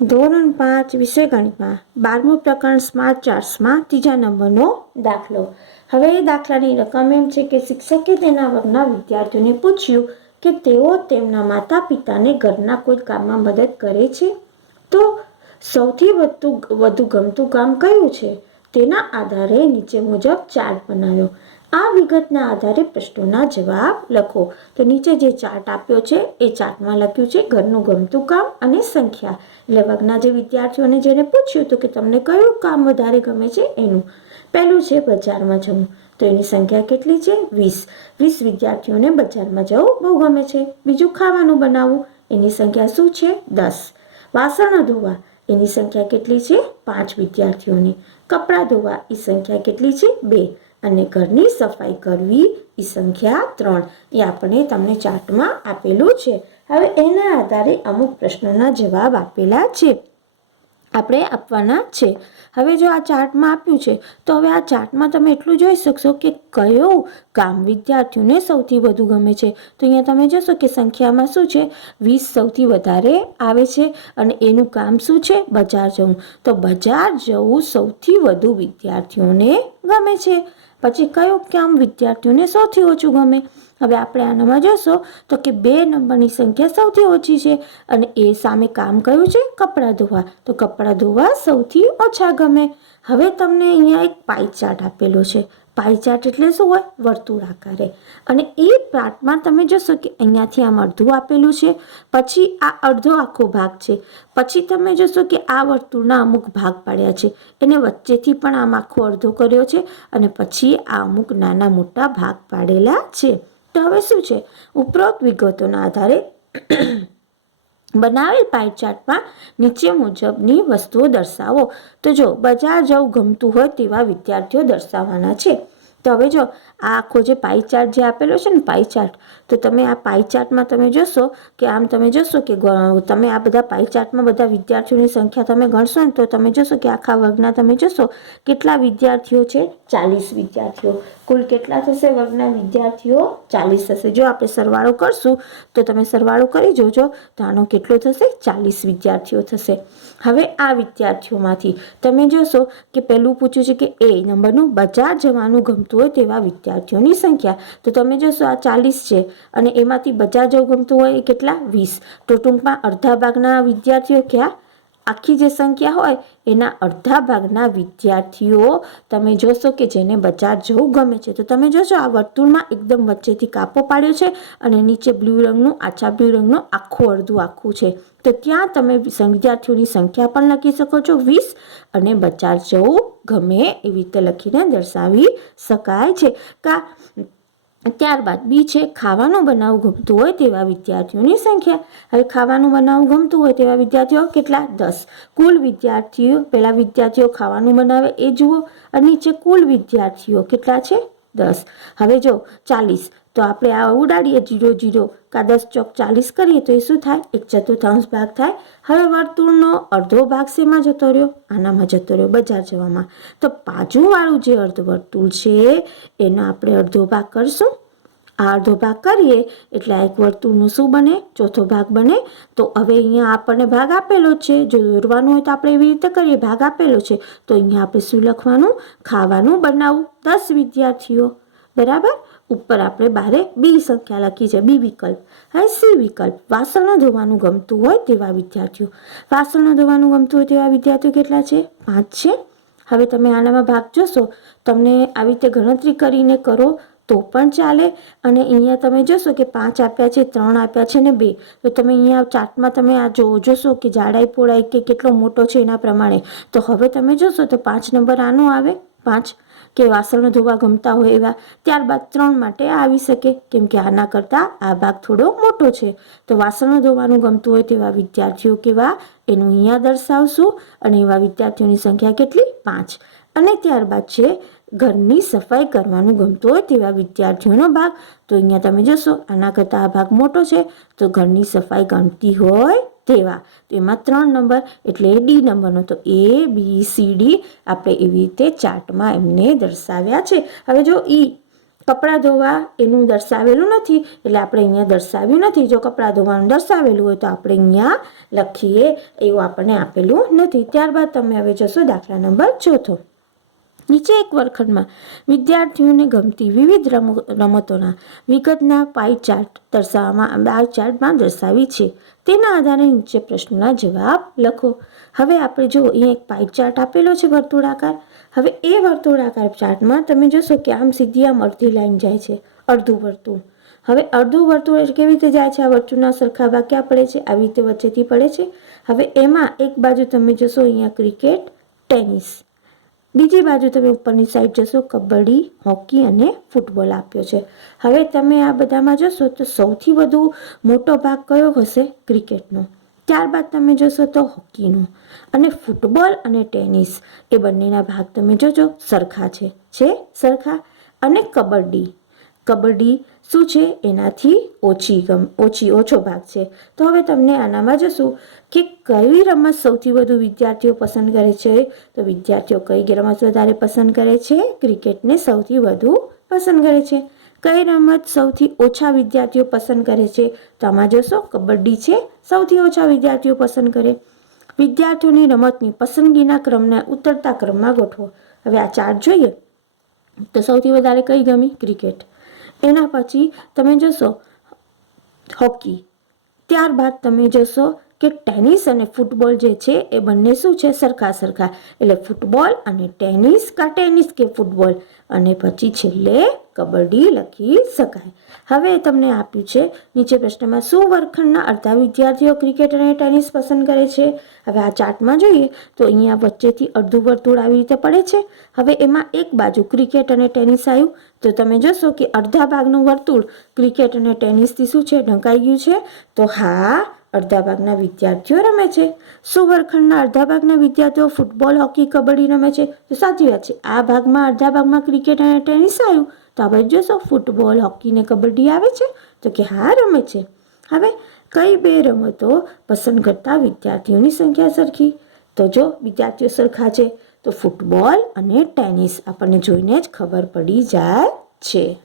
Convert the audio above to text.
ધોરણ પાંચ વિષય ગણિતમાં બારમું પ્રકરણ સ્માર્ટ ચાર્ટ્સમાં ત્રીજા નંબરનો દાખલો. હવે એ દાખલાની રકમ એમ છે કે શિક્ષકે તેના વર્ગના વિદ્યાર્થીઓને પૂછ્યું કે તેઓ તેમના માતા પિતાને ઘરના કોઈ કામમાં મદદ કરે છે? તો સૌથી વધુ વધુ ગમતું કામ કયું છે? તેના આધારે નીચે મુજબ ચાર્ટ બનાવ્યો. આ વિગતના આધારે પ્રશ્નોના જવાબ લખો. તો નીચે જે ચાર્ટ આપ્યો છે, એ ચાર્ટમાં લખ્યું છે, ઘરનું ગમતું કામ અને સંખ્યા. એટલે વર્ગના જે વિદ્યાર્થીઓને જેને પૂછ્યું હતું કે તમને કયું કામ વધારે ગમે છે, એનું. પહેલું છે, બજારમાં જવું. તો એની સંખ્યા કેટલી છે? વીસ. વીસ વિદ્યાર્થીઓને બજારમાં જવું બહુ ગમે છે. બીજું ખાવાનું બનાવવું. એની સંખ્યા શું છે? દસ. વાસણો ધોવા. એની સંખ્યા કેટલી છે? પાંચ વિદ્યાર્થીઓની. કપડાં ધોવા. એ સંખ્યા કેટલી છે? બે. અને ઘરની સફાઈ કરવી એ સંખ્યા ત્રણ. એ આપણે તમને ચાર્ટમાં આપેલું છે. હવે એના આધારે અમુક પ્રશ્નોના જવાબ આપેલા છે. આપણે આપવાના છે. હવે જો આ ચાર્ટમાં આપ્યું છે, તો હવે આ ચાર્ટમાં તમે એટલું જોઈ શકશો કે કયું કામ વિદ્યાર્થીઓને સૌથી વધુ ગમે છે. તો અહીંયા તમે જોશો કે સંખ્યામાં શું છે? વીસ સૌથી વધારે આવે છે અને એનું કામ શું છે? બજાર જવું. તો બજાર જવું સૌથી વધુ વિદ્યાર્થીઓને ગમે છે. પછી કયો કામ વિદ્યાર્થીઓને સૌથી ઓછું ગમે? હવે આપણે આનામાં જોશો તો કે બે નંબરની સંખ્યા સૌથી ઓછી છે અને એ સામે કામ કયું છે કપડાં ધોવા. તો કપડાં ધોવા સૌથી ઓછા ગમે. હવે તમને અહીંયા એક પાઈ ચાર્ટ આપેલો છે. પાઈ ચાર્ટ એટલે શું હોય? વર્તુળ આકારે. અને એ પાર્ટમાં તમે જોશો કે અહીંયાથી આમ અડધું આપેલું છે, પછી આ અડધો આખો ભાગ છે. પછી તમે જોશો કે આ વર્તુળના અમુક ભાગ પાડ્યા છે. એને વચ્ચેથી પણ આમ આખો અડધો કર્યો છે અને પછી આ અમુક નાના મોટા ભાગ પાડેલા છે. તો હવે શું છે? ઉપરોક્ત વિગતોના આધારે બનાવેલ પાઈ ચાર્ટમાં નીચે મુજબની વસ્તુઓ દર્શાવો. તો જો બજાર જવું ગમતું હોય તેવા વિદ્યાર્થીઓ દર્શાવવાના છે. તો હવે જો આ આખો જે પાઈ ચાર્ટ જે આપેલો છે ને પાઈ ચાર્ટ તો તમે આ પાઈ ચાર્ટમાં તમે જોશો કે આમ તમે જોશો કે તમે આ બધા પાઈ ચાર્ટમાં બધા વિદ્યાર્થીઓની સંખ્યા તમે ગણશો ને તો તમે જોશો કે આખા વર્ગના તમે જોશો કેટલા વિદ્યાર્થીઓ છે? ચાલીસ વિદ્યાર્થીઓ. કુલ કેટલા થશે વર્ગના વિદ્યાર્થીઓ? ચાલીસ થશે. જો આપણે સરવાળો કરશું, તો તમે સરવાળો કરી જોજો તો આનો કેટલો થશે? ચાલીસ વિદ્યાર્થીઓ થશે. હવે આ વિદ્યાર્થીઓમાંથી તમે જોશો કે પહેલું પૂછ્યું છે કે એ નંબરનું બજાર જવાનું ગમતું હોય તેવા વિદ્યાર્થીઓની સંખ્યા. તો તમે જોશો આ ચાલીસ છે અને એમાંથી બજાર જવું ગમતું હોય એ કેટલા? વીસ. તો ટૂંકમાં અડધા ભાગના વિદ્યાર્થીઓ ક્યાં? આખી જે સંખ્યા હોય, એના અડધા ભાગના વિદ્યાર્થીઓ તમે જોશો કે જેને બજાર જવું ગમે છે. તો તમે જોશો, આ વર્તુળમાં એકદમ વચ્ચેથી કાપો પાડ્યો છે અને નીચે બ્લુ રંગનું, આછા બ્લુ રંગનું આખું અડધું આખું છે. તો ત્યાં તમે વિદ્યાર્થીઓની સંખ્યા પણ લખી શકો છો, વીસ, અને બજાર જવું ગમે એવી રીતે લખીને દર્શાવી શકાય છે. કા ત્યારબાદ બી છે, ખાવાનું બનાવવું ગમતું હોય તેવા વિદ્યાર્થીઓની સંખ્યા. હવે ખાવાનું બનાવવું ગમતું હોય તેવા વિદ્યાર્થીઓ કેટલા? દસ. કુલ વિદ્યાર્થીઓ, પહેલાં વિદ્યાર્થીઓ ખાવાનું બનાવે એ જુઓ. અને નીચે કુલ વિદ્યાર્થીઓ કેટલા છે? દસ. હવે જો ચાલીસ. તો આપણે આ ઉડાડીએ જીરો જીરો કા દસ ચોક ચાલીસ કરીએ તો એ શું થાય? એક ચતુર્થાંશ ભાગ થાય. હવે વર્તુળનો અડધો ભાગ શેમાં જતો રહ્યો? આનામાં જતો રહ્યો બજાર જવામાં. તો બાજુવાળું જે અર્ધ વર્તુળ છે, એનો આપણે અડધો ભાગ કરશું. આ અડધો ભાગ કરીએ એટલે એક વર્તુળનું શું બને? ચોથો ભાગ બને. તો હવે અહીંયા આપણને ભાગ આપેલો છે. જો દોરવાનું હોય તો આપણે એવી રીતે કરીએ. ભાગ આપેલો છે. તો અહીંયા આપણે શું લખવાનું? ખાવાનું બનાવવું દસ વિદ્યાર્થીઓ. બરાબર? ઉપર આપણે બારે બી સંખ્યા લખી છે. બી વિકલ્પ. હવે સી વિકલ્પ. વાસણો ધોવાનું ગમતું હોય તેવા વિદ્યાર્થીઓ. વાસણો ધોવાનું ગમતું હોય તેવા વિદ્યાર્થીઓ કેટલા છે? પાંચ છે. હવે તમે આનામાં ભાગ જોશો. તમને આવી રીતે ગણતરી કરીને કરો તો પણ ચાલે. અને અહીંયા તમે જોશો કે પાંચ આપ્યા છે, ત્રણ આપ્યા છે ને બે. તો તમે અહીંયા ચાર્ટમાં તમે આ જો, જોશો કે જાડાઈ પોળાઈ કે કેટલો મોટો છે એના પ્રમાણે. તો હવે તમે જોશો તો પાંચ નંબર આનો આવે. પાંચ. કે વાસણ ધોવા ગમતા હોય એવા, ત્યારબાદ ત્રણ માટે આવી શકે. કેમ કે આના કરતાં આ ભાગ થોડો મોટો છે. તો વાસણ ધોવાનું ગમતું હોય તેવા વિદ્યાર્થીઓ કેવા? એનું અહીંયા દર્શાવશું. અને એવા વિદ્યાર્થીઓની સંખ્યા કેટલી? પાંચ. અને ત્યારબાદ છે, ઘરની સફાઈ કરવાનું ગમતું હોય તેવા વિદ્યાર્થીઓનો ભાગ. તો અહીંયા તમે જોશો, આના કરતાં આ ભાગ મોટો છે. તો ઘરની સફાઈ ગમતી હોય તેવા. તો એમાં ત્રણ નંબર એટલે ડી નંબરનો. તો એ, બી, સી, ડી આપણે એવી રીતે ચાર્ટમાં એમને દર્શાવ્યા છે. હવે જો ઈ કપડાં ધોવા એનું દર્શાવેલું નથી, એટલે આપણે અહીંયા દર્શાવ્યું નથી. જો કપડાં ધોવાનું દર્શાવેલું હોય તો આપણે અહીંયા લખીએ, એવું આપણને આપેલું નથી. ત્યારબાદ તમે હવે જશો દાખલા નંબર ચોથો. નીચે એક વર્ગખંડમાં વિદ્યાર્થીઓને ગમતી વિવિધ રમ, રમતોના વિગતના પાઈ ચાર્ટ દર્શાવવામાં આ ચાર્ટમાં દર્શાવી છે. તેના આધારે નીચે પ્રશ્નોના જવાબ લખો. હવે આપણે જો અહીંયા એક પાઇપ ચાર્ટ આપેલો છે વર્તુળાકાર. હવે એ વર્તુળાકાર ચાર્ટમાં તમે જોશો કે આમ સીધી આમ અડધી લાઈન જાય છે, અડધું વર્તુળ. હવે અડધું વર્તુળ કેવી રીતે જાય છે? આ વર્તુળના સરખા ભાગ ક્યાં પડે છે, આવી રીતે વચ્ચેથી પડે છે. હવે એમાં એક બાજુ તમે જોશો, અહીંયા ક્રિકેટ ટેનિસ બીજી બાજુ તમે ઉપરની સાઈડ જશો, કબડ્ડી, હોકી અને ફૂટબોલ આપ્યો છે. હવે તમે આ બધામાં જશો તો સૌથી વધુ મોટો ભાગ કયો હશે? ક્રિકેટનો. ત્યારબાદ તમે જોશો તો હોકીનો. અને ફૂટબોલ અને ટેનિસ. એ બંનેના ભાગ તમે જોજો. સરખા છે. છે સરખા? અને કબડ્ડી. કબડ્ડી શું છે? એનાથી ઓછી ગમ, ઓછી, ઓછો ભાગ છે. તો હવે તમને આનામાં જશું કે કઈ રમત સૌથી વધુ વિદ્યાર્થીઓ પસંદ કરે છે? તો વિદ્યાર્થીઓ કઈ રમત વધારે પસંદ કરે છે? ક્રિકેટને સૌથી વધુ પસંદ કરે છે. કઈ રમત સૌથી ઓછા વિદ્યાર્થીઓ પસંદ કરે છે? તો આમાં જોશો કબડ્ડી છે સૌથી ઓછા વિદ્યાર્થીઓ પસંદ કરે. વિદ્યાર્થીઓની રમતની પસંદગીના ક્રમને ઉતરતા ક્રમમાં ગોઠવો. હવે આ ચાર્ટ જોઈએ. તો સૌથી વધારે કઈ ગમી? ક્રિકેટ. એના પછી તમે જશો હોકી. ત્યારબાદ તમે જશો કે ટેનિસ અને ફૂટબોલ જે છે એ બંને શું છે? સરખા સરખા. એટલે ફૂટબોલ અને ટેનિસ કા ટેનિસ કે ફૂટબોલ? અને પછી છેલ્લે કબડ્ડી લખી શકાય. હવે તમને આપ્યું છે, નીચે પ્રશ્નમાં શું વર્ગખંડના અડધા વિદ્યાર્થીઓ ક્રિકેટ અને ટેનિસ પસંદ કરે છે? હવે આ ચાર્ટમાં જોઈએ તો અહીંયા વચ્ચેથી અડધું વર્તુળ આવી રીતે પડે છે. હવે એમાં એક બાજુ ક્રિકેટ અને ટેનિસ આવ્યું. તો તમે જોશો કે અડધા ભાગનું વર્તુળ ક્રિકેટ અને ટેનિસથી શું છે? ઢંકાઈ ગયું છે. તો હા, અડધા ભાગના વિદ્યાર્થીઓ રમે છે. શું વર્ગખંડના અડધા ભાગના વિદ્યાર્થીઓ ફૂટબોલ, હોકી, કબડ્ડી રમે છે? તો સાચી વાત છે. આ ભાગમાં અડધા ભાગમાં ક્રિકેટ અને ટેનિસ આવ્યું. તો આપણે જોશો, ફૂટબોલ, હોકી ને કબડ્ડી આવે છે? તો કે હા, રમે છે. હવે કઈ બે રમતો પસંદ કરતા વિદ્યાર્થીઓની સંખ્યા સરખી? તો જો, વિદ્યાર્થીઓ સરખા છે, તો ફૂટબોલ અને ટેનિસ આપણને જોઈને જ ખબર પડી જાય છે.